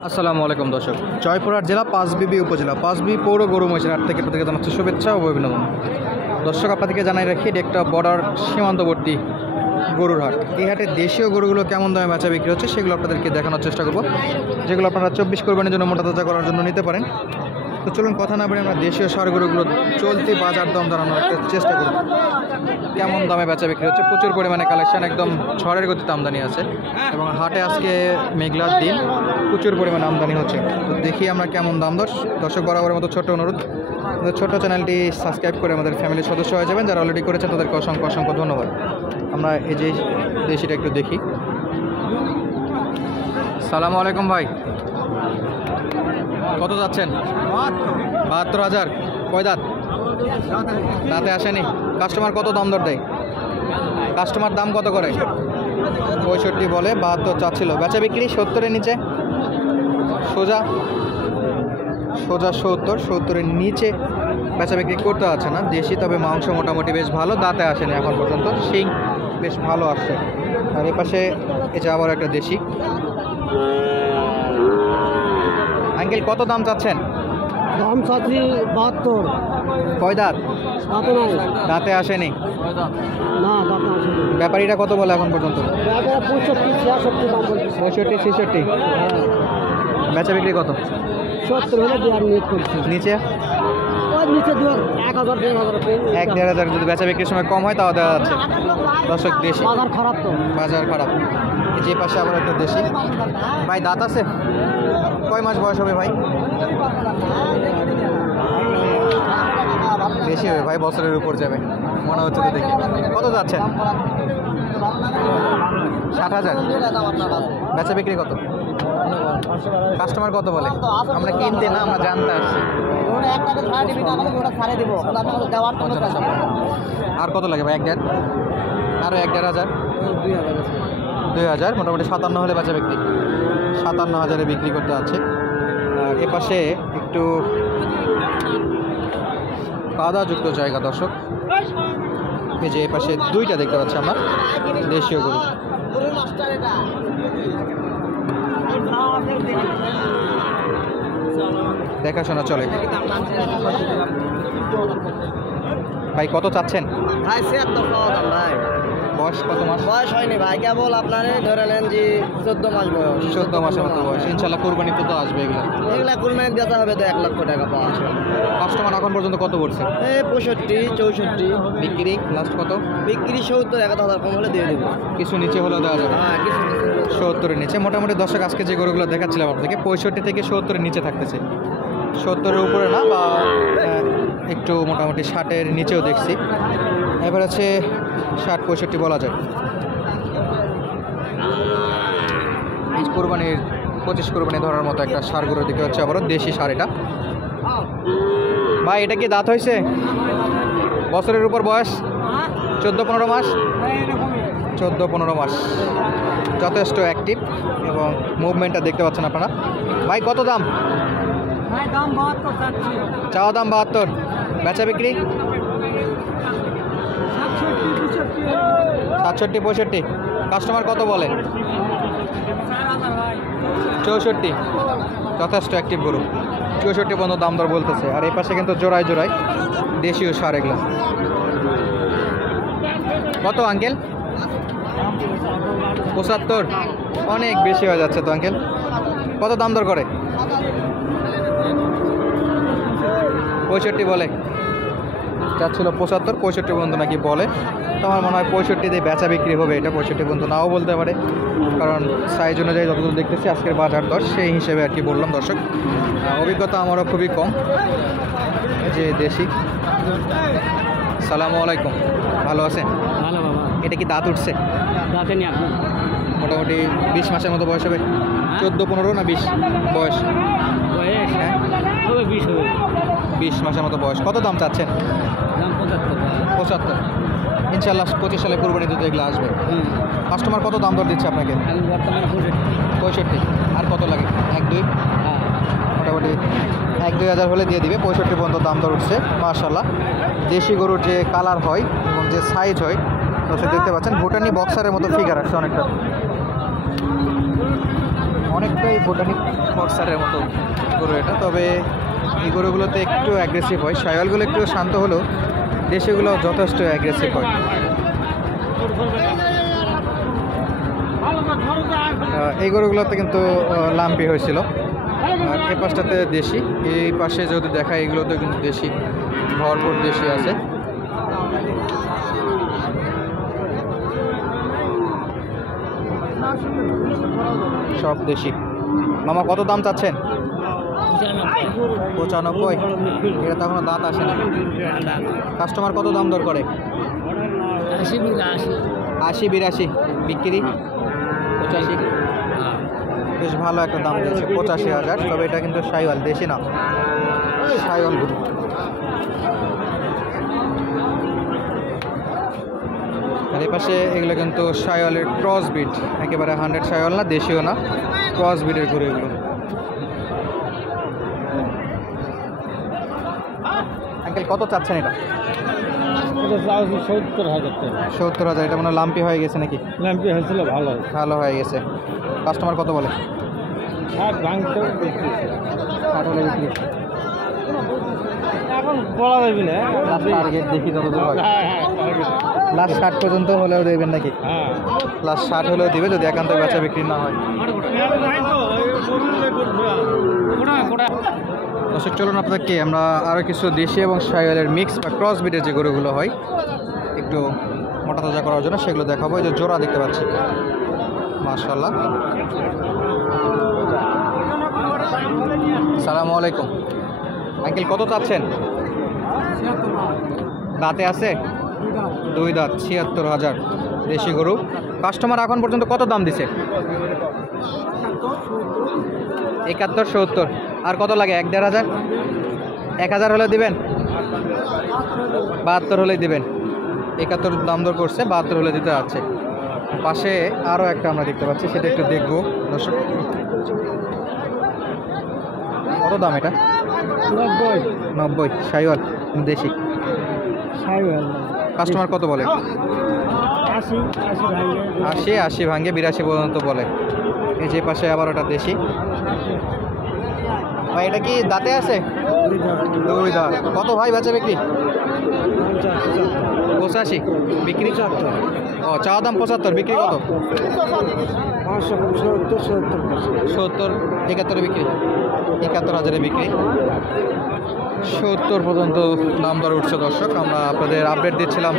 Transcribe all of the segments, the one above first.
আসসালামু আলাইকুম দর্শক, জয়পুরহাট জেলা পাঁচবিবি উপজেলা পাঁচবি পৌর গরু মহিষের হাট থেকে প্রত্যেকে জানাচ্ছি শুভেচ্ছা ও অভিনন্দন। দর্শক, আপনাদেরকে জানাই রাখি এটি একটা বর্ডার সীমান্তবর্তী গরুর হাট। এই হাটে দেশীয় গরুগুলো কেমন দামে বেচা বিক্রি হচ্ছে সেগুলো আপনাদেরকে দেখানোর চেষ্টা করব, যেগুলো আপনারা 24 কোরবানির জন্য মোটা তাজা করার জন্য নিতে পারেন। তো চলুন কথা না বলে আমরা দেশীয় ষাঁড় গরুগুলো চলতি বাজার দাম জানানোর একটা চেষ্টা করব, কেমন দামে বেচা বিক্রি হচ্ছে। প্রচুর পরিমাণে কালেকশন, একদম ঝড়ের গতিতে আমদানি আছে এবং হাটে আজকে মেঘলার দিন, প্রচুর পরিমাণে আমদানি হচ্ছে। তো দেখি আমরা কেমন দাম। দর্শক, বরাবরের মতো ছোট্ট অনুরোধ, আমাদের ছোট্ট চ্যানেলটি সাবস্ক্রাইব করে আমাদের ফ্যামিলির সদস্য হয়ে যাবেন। যারা অলরেডি করেছেন তাদেরকে অসংখ্য অসংখ্য ধন্যবাদ। আমরা এই যে দেশিটা একটু দেখি। সালামু আলাইকুম ভাই, কত যাচ্ছেন? 72,000। কয় দাঁত? দাঁতে আসেনি। কাস্টমার কত দাম দর দেয়? কাস্টমার দাম কত করে? 65 বলে, 72 চাচ্ছিল। বেচা বিক্রি 70-এর নিচে, সোজা 70-এর নিচে বেচা বিক্রি করতে আছে না। দেশি, তবে মাংস মোটামুটি বেশ ভালো, দাঁতে আসেনি এখন পর্যন্ত, শিং বেশ ভালো আসছে। আর এ পাশে এই যে আবার একটা দেশি। আঙ্কেল, কত দাম চাচ্ছেন? দাম চাচ্ছি 72। কয় দাঁত? দাঁতে নাই। দাঁতে আসেনি। না, দাঁতে আসেনি। ব্যাপারীরা কত বলে এখন পর্যন্ত? 65-66 দাম বলছি। 65-66। বেচা বিক্রি কত? 70 হলে দেওয়ার নিয়োগ করছি। নিচে ওই নিচে 1,000-1,500। 1-1,500 যদি বেচা বিক্রির সময় কম হয় তাও দেওয়া যাচ্ছে। দর্শক, দেশি বাজার খারাপ তো। বাজার খারাপ। এই যে পাশে আবার একটা দেশি। ভাই, দাঁত আছে? কয় মাস বয়স হবে ভাই? বেশি হবে ভাই, বছরের উপর যাবে মনে হচ্ছে তো দেখে। কত যাচ্ছেন? 60,000। বেচা বিক্রি কত? কাস্টমার কত বলে? আমরা কিনতে না, আমরা জানতে আসছি। আর কত লাগে ভাই? 1,500? আরও 1,500? 2,000। মোটামুটি 57 হলে বেচা বিক্রি। 57,000-এ বিক্রি করতে আছে। আর এপাশে একটু কাদাযুক্ত জায়গা দর্শক। এই যে এপাশে দুইটা দেখতে পাচ্ছি আমরা, দেশীয় গরু। দেখাশোনা চলে। ভাই, কত চাচ্ছেন? ভাই 76 পাওয়া দাম ভাই। বয়স কত মাস? বয়স হয়নি ভাই, কেবল আপনারে ধরে নেন যে 14 মাস বয়স। 14 মাসের মতো বয়স। ইনশাল্লাহ কোরবানিতে তো আসবে এগুলো। এগুলা কুরবানি দিতে হবে তো 1 লক্ষ টাকা পাওয়া। কাস্টমার এখন পর্যন্ত কত পড়ছে? 65-64। বিক্রি লাস্ট কত? বিক্রি 70, 1,000 কম হলে দিয়ে দেবো। কিছু নিচে হলেও দেওয়া যাবে। হ্যাঁ, কিছু 70-এর নিচে। মোটামুটি দর্শক, আজকে যে গরুগুলো দেখাচ্ছিলাম আপনাদেরকে 65 থেকে 70-এর নিচে থাকতেছে। 70-এর উপরে না, বা একটু মোটামুটি 60-এর নিচেও দেখছি। এবার আছে 60-65 বলা যায়। এই কোরবানির 25 কোরবানি ধরার মতো একটা ষাঁড় গরুর দিকে হচ্ছে আবারও দেশি ষাঁড়। এটা ভাই, এটা কি দাঁত হয়েছে? বছরের উপর বয়স? 14-15 মাস। 14-15 মাস। যথেষ্ট অ্যাক্টিভ এবং মুভমেন্টটা দেখতে পাচ্ছেন আপনারা। ভাই, কত দাম? চাওয়া দাম 72। বেচা বিক্রি 67-65। কাস্টমার কত বলে? 64। যথেষ্ট অ্যাক্টিভ গরু। 64 পর্যন্ত দাম দর বলতেছে। আর এই পাশে কিন্তু জোড়ায় জোড়ায় দেশীয় ষাঁড় এগুলো। কত আঙ্কেল? 75। অনেক বেশি হয়ে যাচ্ছে তো আঙ্কেল। কত দাম দর করে? 65 বলে। যাচ্ছিল 75-65 পর্যন্ত নাকি বলে। তো আমার মনে হয় 65 দিয়ে বেচা বিক্রি হবে। এটা 65 পর্যন্ত নাও বলতে পারে, কারণ সাইজ অনুযায়ী যতদূর দেখতেছি আজকের বাজার দর সেই হিসেবে আর কি বললাম দর্শক। অভিজ্ঞতা আমারও খুবই কম। যে দেশি। সালামু আলাইকুম, ভালো আছেন? ভালো বাবা। এটা কি দাঁত উঠছে? দাঁতে নি আপনি? মোটামুটি 20 মাসের মতো বয়স হবে। 14-15 না 20 বয়স? বয়স হ্যাঁ, হবে 20 হবে। 20 মাসের মতো বয়স। কত দাম চাচ্ছেন? দাম 75। ইনশাল্লাহ 25 সালে কোরবানি দিতে এগুলো আসবে। কাস্টমার কত দাম দর দিচ্ছে আপনাকে? বর্তমানে 65। আর কত লাগে? 1-2? হ্যাঁ, মোটামুটি 1-2 হাজার হলে দিয়ে দিবে। 65 পর্যন্ত দাম দর উঠছে। মাশাআল্লাহ, দেশি গরুর যে কালার হয় এবং যে সাইজ হয়, দর্শক দেখতে পাচ্ছেন ভুটানি বক্সারের মতো ফিগার আসছে অনেকটা। অনেকটাই বোটানিক ফক্সারের মতো গরু এটা, তবে এই গরুগুলোতে একটু অ্যাগ্রেসিভ হয়। শায়ালগুলো একটু শান্ত হলেও দেশিগুলো যথেষ্ট অ্যাগ্রেসিভ হয়। এই গরুগুলোতে কিন্তু লাম্পি হয়েছিল। আর এই পাশটাতে দেশি, এই পাশে যদি দেখা এগুলোতে কিন্তু দেশি, ভরপুর দেশি আছে। সব দেশি। মামা কত দাম চাচ্ছেন? 95। এটা তো এখনো দাঁত আসে না। কাস্টমার কত দাম দর করে? 80-82 বিক্রি 85। বেশ ভালো একটা দাম দিয়েছে, 85,000। তবে এটা কিন্তু শাইওয়াল, দেশি না, শাইওয়াল গরু। আর এই পাশে এগুলো কিন্তু শাইওয়ালের ক্রস ব্রিড, একেবারে 100 শাইওয়াল না, দেশিও না, ক্রস ব্রিডের গরু এগুলো। আঙ্কেল কত চাচ্ছেন এটা? 70,000। এটা মানে লাম্পি হয়ে গেছে নাকি? ল্যাম্পি হয়েছিল ভালো ভালো হয়ে গেছে। কাস্টমার কত বলে? 60 হলে বিক্রি। এখন বলা যাবে না। লাস্ট টার্গেট দেখি যত দূর হয়। লাস্ট 60 পর্যন্ত হলেও দেবেন নাকি? লাস্ট 60 হলেও দিবে যদি একান্ত বেচা বিক্রি না হয়। দর্শক চলুন আপনাদেরকে আমরা আরও কিছু দেশি এবং শাইওয়ালের মিক্স বা ক্রস ব্রিডের যে গরুগুলো হয় একটু মোটা তাজা করার জন্য সেগুলো দেখাবো। এই যে জোড়া দেখতে পাচ্ছি, মাশাআল্লাহ। আসসালামু আলাইকুম আঙ্কেল, কত চাচ্ছেন? দাঁতে আছে? 2 দাঁত, 76,000 দেশি গরু। কাস্টমার এখন পর্যন্ত কত দাম দিছে? 71-70। আর কত লাগে? 1-1.5 1000 হলে দিবেন? 72 হলেই দিবেন। 71 দাম দর করছে, 72 হলে দিতে যাচ্ছে। পাশে আরও একটা আমরা দেখতে পাচ্ছি, সেটা একটু দেখবো দর্শক। কত দাম এটা? 90 শাইওয়াল দেশি। কাস্টমার কত বলে? 80 ভাঙে 82 পর্যন্ত বলে। এই যে পাশে আবার ওটা দেশি। ভাই এটা কি দাঁতে আছে? 2 দাঁত। কত ভাই বেচা বিক্রি? 85 বিক্রি। ও চাওয়া দাম 75, বিক্রি কত? 70, 71 বিক্রি। 71,000 বিক্রি। 70 পর্যন্ত দাম দর উঠছে। দর্শক আমরা আপনাদের আপডেট দিচ্ছিলাম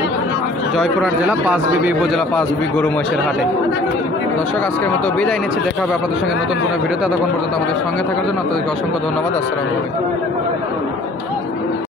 জয়পুরহাট জেলা পাঁচবিবি উপজেলা পাঁচবিবি গরু মহিষের হাটে। দর্শক আজকের মতো বিদায় নিচ্ছি, দেখা হবে আপনাদের সঙ্গে নতুন কোনো ভিডিওতে। ততক্ষণ পর্যন্ত আমাদের সঙ্গে থাকার জন্য আপনাদেরকে অসংখ্য ধন্যবাদ। আসসালামু আলাইকুম।